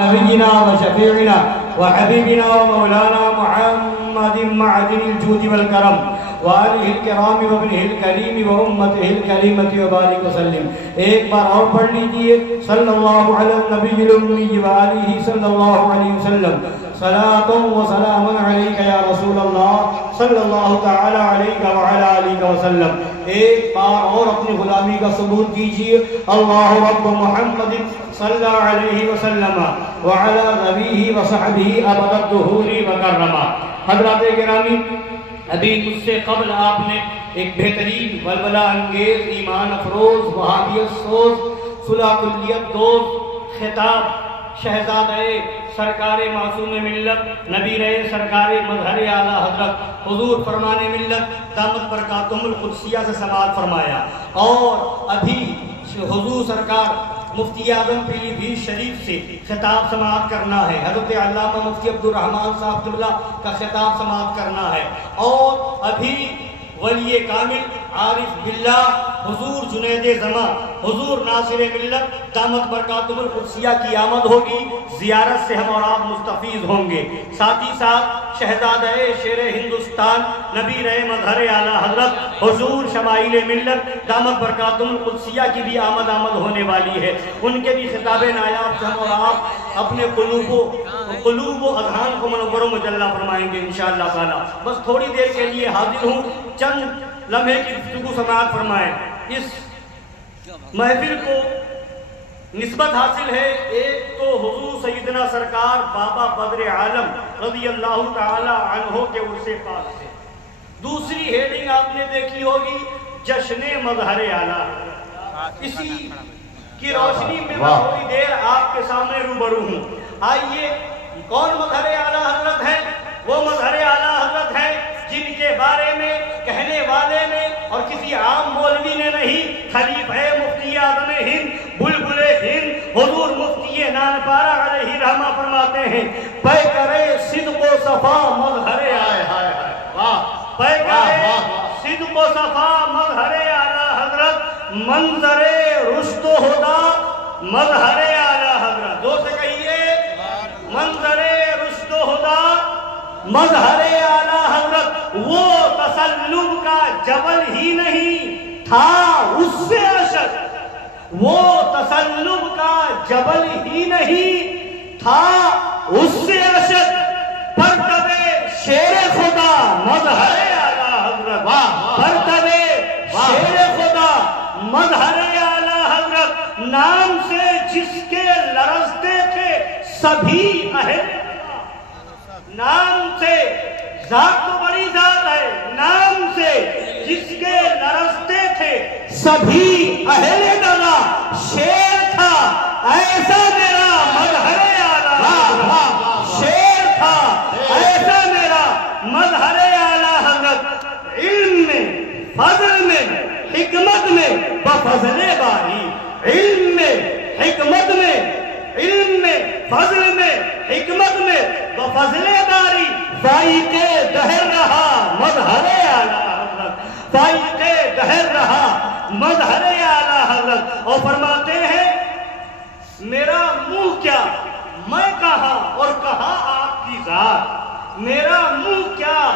نبينا وشفيعنا وحبيبنا ومولانا محمد معدن الجود والكرم وآلہ الکرام وابنہ الکریم وامتہ الکریمۃ وبارک وسلم. ایک بار اور پڑھ لیجئے صلی اللہ علی النبی الامی وآلہ صلی اللہ علیہ وسلم. صلاۃ و سلام علیک یا رسول اللہ صلی اللہ تعالی علیہ وعلی آلہ وسلم. ایک بار اور اپنی غلامی کا ثبوت کیجئے. اللہ رب محمد صلی اللہ علیہ وسلم وعلی نبیہ وصحبہ ابد الدہور وکرما. حضرات گرامی، ابھی مجھ سے قبل آپ نے ایک بہترین ولولہ انگیز، ایمان افروز، وہابیت سوز، صلح کلیت دوز خطاب شہزادہ سرکار معصوم ملت نبی رہے سرکار مظہر اعلیٰ حضرت حضور فرمان ملت دامت برکاتہم القدسیہ سے سماعت فرمایا. اور ابھی حضور سرکار مفتی اعظم پیلی بھیت شریف سے خطاب سماعت کرنا ہے. حضرت علامہ مفتی عبدالرحمن صاحب قبلہ کا خطاب سماعت کرنا ہے. اور ابھی ولی کامل عارف باللہ حضور جنید زمان حضور ناصر ملت دامت برکاتہم القدسیہ کی آمد ہوگی. زیارت سے ہم اور آپ مستفیض ہوں گے. ساتھ ہی ساتھ شہزادہ شیر ہندوستان نبی رہے مظہر اعلیٰ حضرت حضور شمائل ملت دامت برکاتہم القدسیہ کی بھی آمد ہونے والی ہے. ان کے بھی خطاب نایاب سے ہم اور آپ اپنے قلوب و اذہان کو منور و مجلہ فرمائیں گے انشاءاللہ تعالی. بس تھوڑی دیر کے لیے حاضر ہوں، چند لمحے کی گفتگو سماعت فرمائیں. اس محفل کو نسبت حاصل ہے ایک تو حضور سیدنا سرکار بابا بدر عالم رضی اللہ تعالی عنہ کے عرص پاک سے. دوسری ہیڈنگ آپ نے دیکھی ہوگی جشن مظہر اعلیٰ. اسی کی روشنی میں میں تھوڑی دیر آپ کے سامنے روبرو ہوں. آئیے، کون مظہر اعلیٰ حضرت ہیں؟ وہ مظہر اعلیٰ حضرت ہیں جن کے بارے میں کہنے والے نے اور کسی عام مولوی نے نہیں، خلیفہ مفتی اعظم ہند بلبل ہند حضور مفتی نانپارہ علیہ رحمہ فرماتے ہیں پے کرے صدق و صفا مظہر پے کرے صدق و صفا مظہر اعلیٰ حضرت منظر رشد و ہدا مظہر اعلیٰ حضرت. دو سے کہیے منظر رشد و ہدا مظہر اعلیٰ حضرت. وہ تسلب کا جبل ہی نہیں تھا اس سے اشد، وہ تسلب کا جبل ہی نہیں تھا اس سے اشد. پرتب شیر خدا مظہر اعلیٰ حضرت، پرتب شیر خدا مظہر اعلیٰ حضرت. نام سے جس کے لرزتے تھے سبھی اہل، نام سے ذات تو بڑی ذات ہے، نام سے جس کے لرزتے تھے سبھی اہل دلا. شیر تھا ایسا میرا مظہر اعلیٰ، شیر تھا ایسا میرا مظہر اعلیٰ حضرت. علم میں فضل میں حکمت میں بفضل باری، علم میں حکمت میں، علم میں فضل میں حکمت میں بفضل باری. فائق دہر رہا مظہر اعلیٰ حضرت، فائق دہر رہا مظہر اعلیٰ حضرت. اور فرماتے ہیں میرا منہ کیا میں کہاں اور کہاں آپ کی ذات، میرا منہ کیا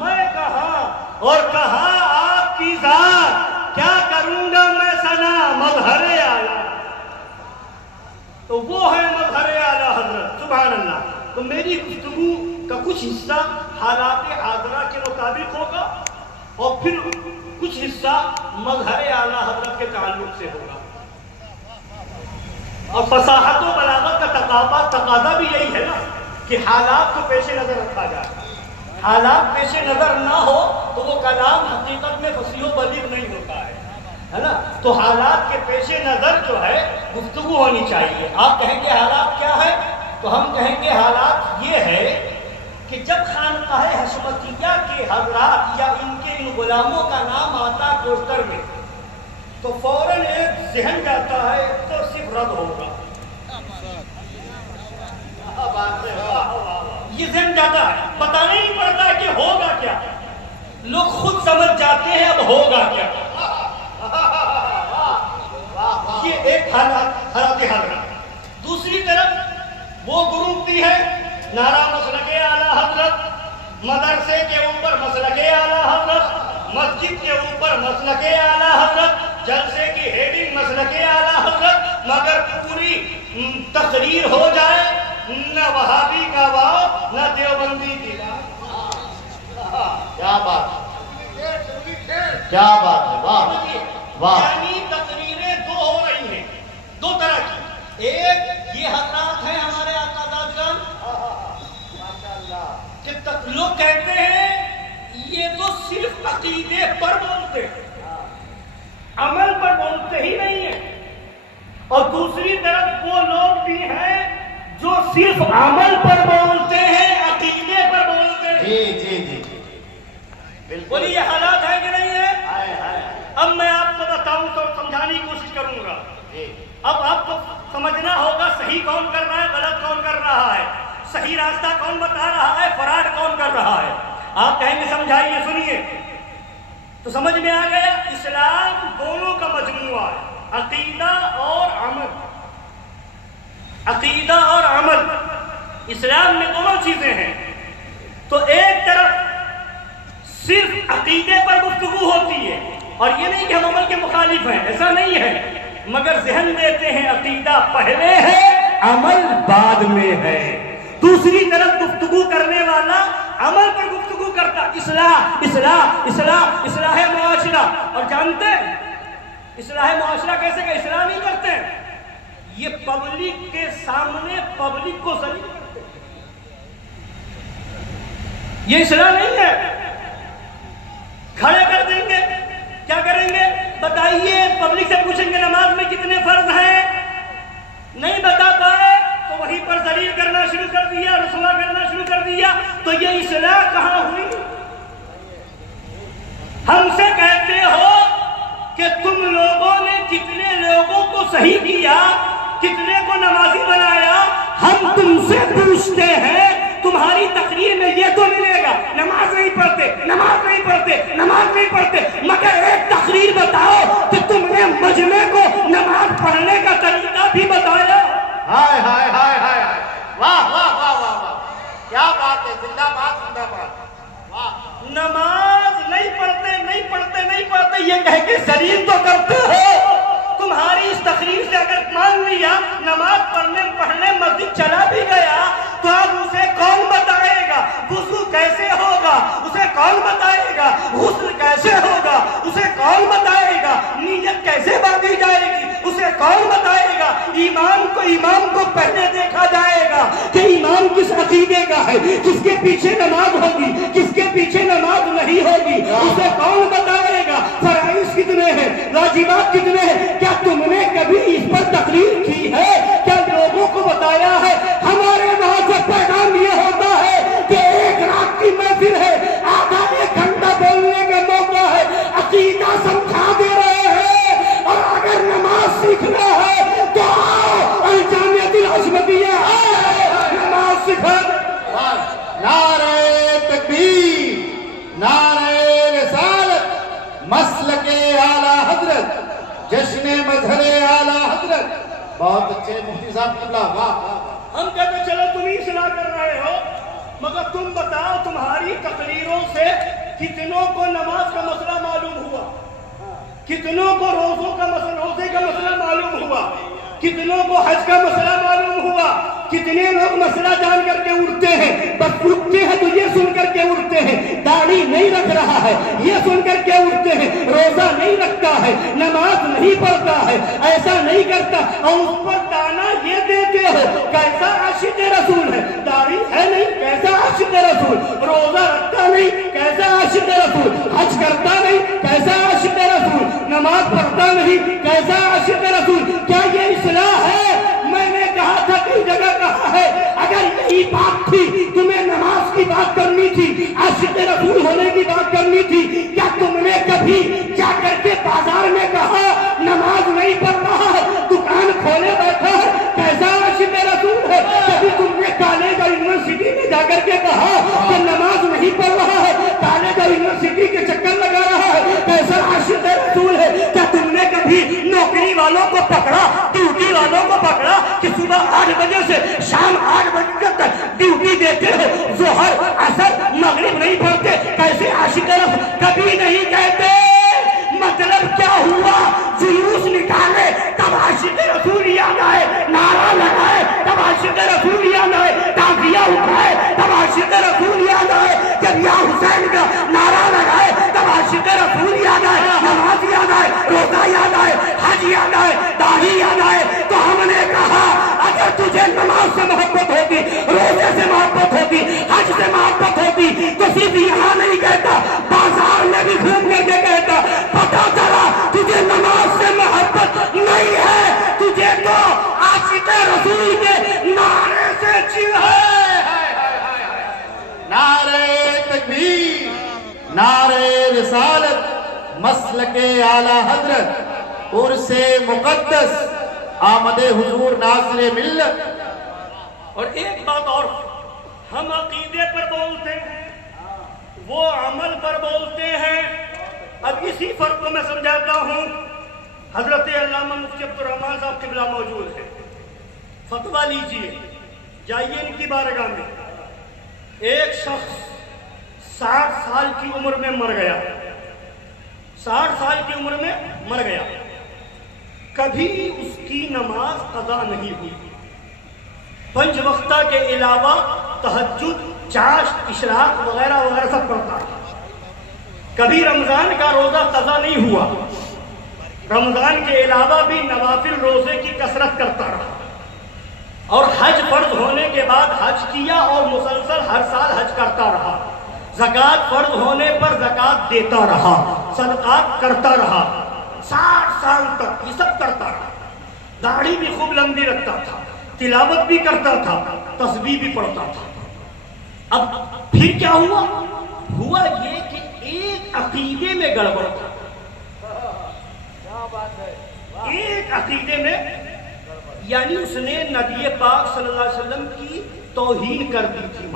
میں کہاں اور کہاں آپ کی ذات. کیا کروں گا میں ثنا مظہر اعلیٰ. تو وہ ہے مظہر اعلیٰ حضرت. سبحان اللہ. تو میری گفتگو کا کچھ حصہ حالات حاضرہ کے مطابق ہوگا اور پھر کچھ حصہ مظہر اعلیٰ حضرت کے تعلق سے ہوگا. اور فصاحت و بلاغت کا تقاضا بھی یہی ہے نا کہ حالات کو پیش نظر رکھا جائے. حالات پیش نظر نہ ہو تو وہ کلام حقیقت میں فصیح و بلیغ نہیں ہوتا ہے نا. تو حالات کے پیش نظر جو ہے گفتگو ہونی چاہیے. آپ کہیں گے حالات کیا ہے تو ہم کہیں گے حالات یہ ہے کہ جب خانقاہ حشمتیہ کے حضرات یا ان کے ان غلاموں کا نام آتا پوسٹر میں تو فوراً ایک ذہن جاتا ہے تو صرف رد ہوگا. یہ ذہن جاتا ہے، پتہ نہیں پڑتا کہ ہوگا کیا. لوگ خود سمجھ جاتے ہیں اب ہوگا کیا. یہ ایک حالات حضرات. دوسری طرف وہ گروپ بھی ہے نعرہ مسلک اعلیٰ حضرت، مدرسے کے اوپر مسلک اعلیٰ حضرت، مسجد کے اوپر مسلک اعلیٰ حضرت، جلسے کی ہیڈنگ مسلک اعلیٰ حضرت، مگر پوری تقریر ہو جائے نہ وہابی کا واو نہ دیوبندی کی کیا بات کیا بات ہے، واہ واہ. یعنی تقریریں دو ہو رہی ہیں، دو طرح کی. ایک یہ حضرات ہیں ہمارے آقا دادگان کہ لوگ کہتے ہیں یہ تو صرف عقیدے پر بولتے ہیں، عمل پر بولتے ہی نہیں ہیں. اور دوسری طرف وہ لوگ بھی ہیں جو صرف عمل پر بولتے ہیں، عقیدے پر بولتے ہیں. جی جی جی بالکل یہ حالات ہے کہ نہیں ہے؟ اب میں آپ کو بتاؤں تو سمجھانے کی کوشش کروں گا. اب آپ کو سمجھنا ہوگا صحیح کون کر رہا ہے، غلط کون کر رہا ہے، صحیح راستہ کون بتا رہا ہے، فراڈ کون کر رہا ہے. آپ کہیں گے سمجھائیے، سنیے تو سمجھ میں آ گیا. اسلام دونوں کا مجموعہ ہے، عقیدہ اور عمل. عقیدہ اور عمل اسلام میں دونوں چیزیں ہیں. تو ایک طرف صرف عقیدے پر گفتگو ہوتی ہے، اور یہ نہیں کہ ہم عمل کے مخالف ہیں، ایسا نہیں ہے، مگر ذہن دیتے ہیں عقیدہ پہلے ہے عمل بعد میں ہے. دوسری طرف گفتگو کرنے والا عمل پر گفتگو کرتا، اصلاح اصلاح اصلاح اصلاح معاشرہ. اور جانتے ہیں اصلاح معاشرہ کیسے کہ اصلاح نہیں کرتے ہیں، یہ پبلک کے سامنے پبلک کو ذلیل کرتے ہیں. یہ اصلاح نہیں ہے. کھڑے کر دیں گے، کیا کریں گے بتائیے، پبلک سے پوچھیں گے نماز میں کتنے فرض ہیں، نہیں بتا پائے تو وہیں پر ذلیل کرنا شروع کر دیا، رسوا کرنا شروع کر دیا. تو یہ اصلاح کہاں ہوئی؟ ہم سے کہتے ہو کہ تم لوگوں نے کتنے لوگوں کو صحیح کیا، کتنے کو نمازی بنایا. ہم تم سے پوچھتے ہیں تمہاری تقریر میں یہ تو ملے گا نماز نہیں پڑھتے، نماز نہیں پڑھتے، نماز نہیں پڑھتے، مگر ایک تقریر بتاؤ کہ تم نے مجمع کو نماز پڑھنے کا طریقہ بھی بتایا. ہائے ہائے ہائے ہائے، واہ واہ واہ واہ واہ، کیا بات ہے، زندہ باد زندہ باد. واہ، نماز نہیں پڑھتے نہیں پڑھتے نہیں پڑھتے یہ کہہ کے ذلیل تو کرتے ہو. تمہاری اس تقریر سے اگر مان لیا نماز پڑھنے مسجد چلا بھی گیا تو اب اسے کون بتائے گا وضو کیسے ہوگا، اسے کون بتائے گا غسل کیسے ہوگا، اسے کون بتائے گا نیت کیسے باندھی جائے گی، اسے کون بتائے گا. ایمان کو پہلے دیکھا جائے گا کہ ایمان کس عقیدے کا ہے، کس کے پیچھے نماز ہوگی، کس کے پیچھے نماز نہیں ہوگی، اسے کون بتائے گا. فرائض کتنے ہیں، واجبات کتنے ہیں، کیا تم نے کبھی اس پر تقریر کی ہے، کیا لوگوں کو بتایا ہے؟ ہمارے وہاں سے پیغام یہ ہوتا ہے کہ ایک رات کی محفل ہے، آدھا ایک گھنٹہ بولنے کا موقع ہے، عقیدہ سمجھا دے رہے ہیں. اور اگر نماز سیکھنا ہے تو آؤ الجامعۃ العظمتیہ نماز سکھا. نعرہ تکبیر، نعرہ رسالت، مسلک اعلیٰ حضرت، جشن مظہر اعلیٰ حضرت. بہت اچھے مفتی صاحب قبلہ، واہ. ہم کہتے چلو تم ہی اصلاح کر رہے ہو، مگر تم بتاؤ تمہاری تقریروں سے کتنوں کو نماز کا مسئلہ معلوم ہوا، کتنوں کو روزے کا مسئلہ معلوم ہوا، کتنوں کو حج کا مسئلہ معلوم ہوا. کتنے لوگ مسئلہ جان کر کے اٹھتے ہیں، بس اٹھتے ہیں تو یہ سن کر کے اٹھتے ہیں داڑھی نہیں رکھ رہا ہے، یہ سن کر کے اٹھتے ہیں روزہ نہیں رکھتا ہے، نماز نہیں پڑھتا ہے، ایسا نہیں کرتا، اور اس پر تانا یہ دیتے ہو کیسا عاشق رسول ہے. داڑھی ہے نہیں، کیسا عاشق رسول، روزہ رکھتا نہیں، کیسا عاشق رسول، حج کرتا نہیں، کیسا عاشق رسول، نماز پڑھتا نہیں، کیسا عاشق رسول. کیا یہ اصلاح ہے؟ میں نے کہا تھا کئی جگہ کہا ہے، اگر یہی بات تھی تمہیں نماز کی بات کرنی تھی، عاشق رسول ہونے کی بات کرنی تھی، کیا تم نے کبھی جا کر کے بازار میں کہا نماز نہیں پڑھ رہا ہے، دکان کھولے بیٹھا ہے، کیسا عاشق رسول ہے؟ کبھی تم نے کالج اور یونیورسٹی میں جا کر کے کہا کہ نماز نہیں پڑھ رہا ہے، کالج اور یونیورسٹی کے چکر لگا رہا ہے، کیسا عاشق رسول ہے؟ کیا تم نے کبھی نوکری والوں کو پکڑا، ڈیوٹی والوں کو پکڑا، کہ صبح 8 بجے سے شام 8 بجے تک ڈیوٹی دیتے ہو, ظہر عصر مغرب نہیں پڑھتے, کیسے عاشق رسول کبھی نہیں کہتے. مطلب کیا ہوا؟ جلوس نکالے تب عاشق رسول یاد آئے, نعرہ لگائے تب عاشق رسول یاد آئے, تعزیہ اٹھائے تب عاشق رسول یاد آئے, جب یا حسین کا نعرہ لگائے تب عاشق رسول یاد آئے, نماز یاد آئے, روزہ یاد آئے, حج یاد آئے, داڑھی یاد آئے. تو ہم نے کہا اگر تجھے نماز سے محبت ہوتی, روزے سے محبت ہوتی, حج سے محبت ہوتی تو صرف یہاں نہیں کہتا, بازار میں بھی گھوم کر کے کہتا. پتا چلا تجھے نماز سے محبت نہیں ہے, تجھے تو عاشق رسول کے نعرے سے چڑ ہے. نعرے تکبیر, نعرے رسالت, مسلک اعلی حضرت, عرس مقدس, آمد حضور ناصر ملت. اور ایک بات اور, ہم عقیدے پر بولتے ہیں, وہ عمل پر بولتے ہیں. اب اسی فرق کو میں سمجھاتا ہوں. حضرت علامہ مفتی عبدالرحمن صاحب قبلہ موجود ہے, فتویٰ لیجئے, جائیے ان کی بارگاہ میں. ایک شخص 60 سال کی عمر میں مر گیا, 60 سال کی عمر میں مر گیا, کبھی اس کی نماز قضا نہیں ہوئی. 5 وقتہ کے علاوہ تہجد, چاشت, اشراق وغیرہ وغیرہ سب پڑھتا ہے. کبھی رمضان کا روزہ قضا نہیں ہوا, رمضان کے علاوہ بھی نوافل روزے کی کثرت کرتا رہا, اور حج فرض ہونے کے بعد حج کیا اور مسلسل ہر سال حج کرتا رہا. زکوٰۃ فرض ہونے پر زکوٰۃ دیتا رہا, صدقات کرتا رہا, 60 سال تک یہ سب کرتا رہا. داڑھی بھی خوب لمبی رکھتا تھا, تلاوت بھی کرتا تھا, تسبیح بھی پڑھتا تھا. اب پھر کیا ہوا؟ ہوا یہ کہ ایک عقیدے میں گڑبڑ تھا. ایک عقیدے میں, یعنی اس نے نبی پاک صلی اللہ علیہ وسلم کی توہین کر دی تھی,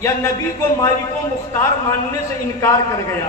یا نبی کو مالک و مختار ماننے سے انکار کر گیا.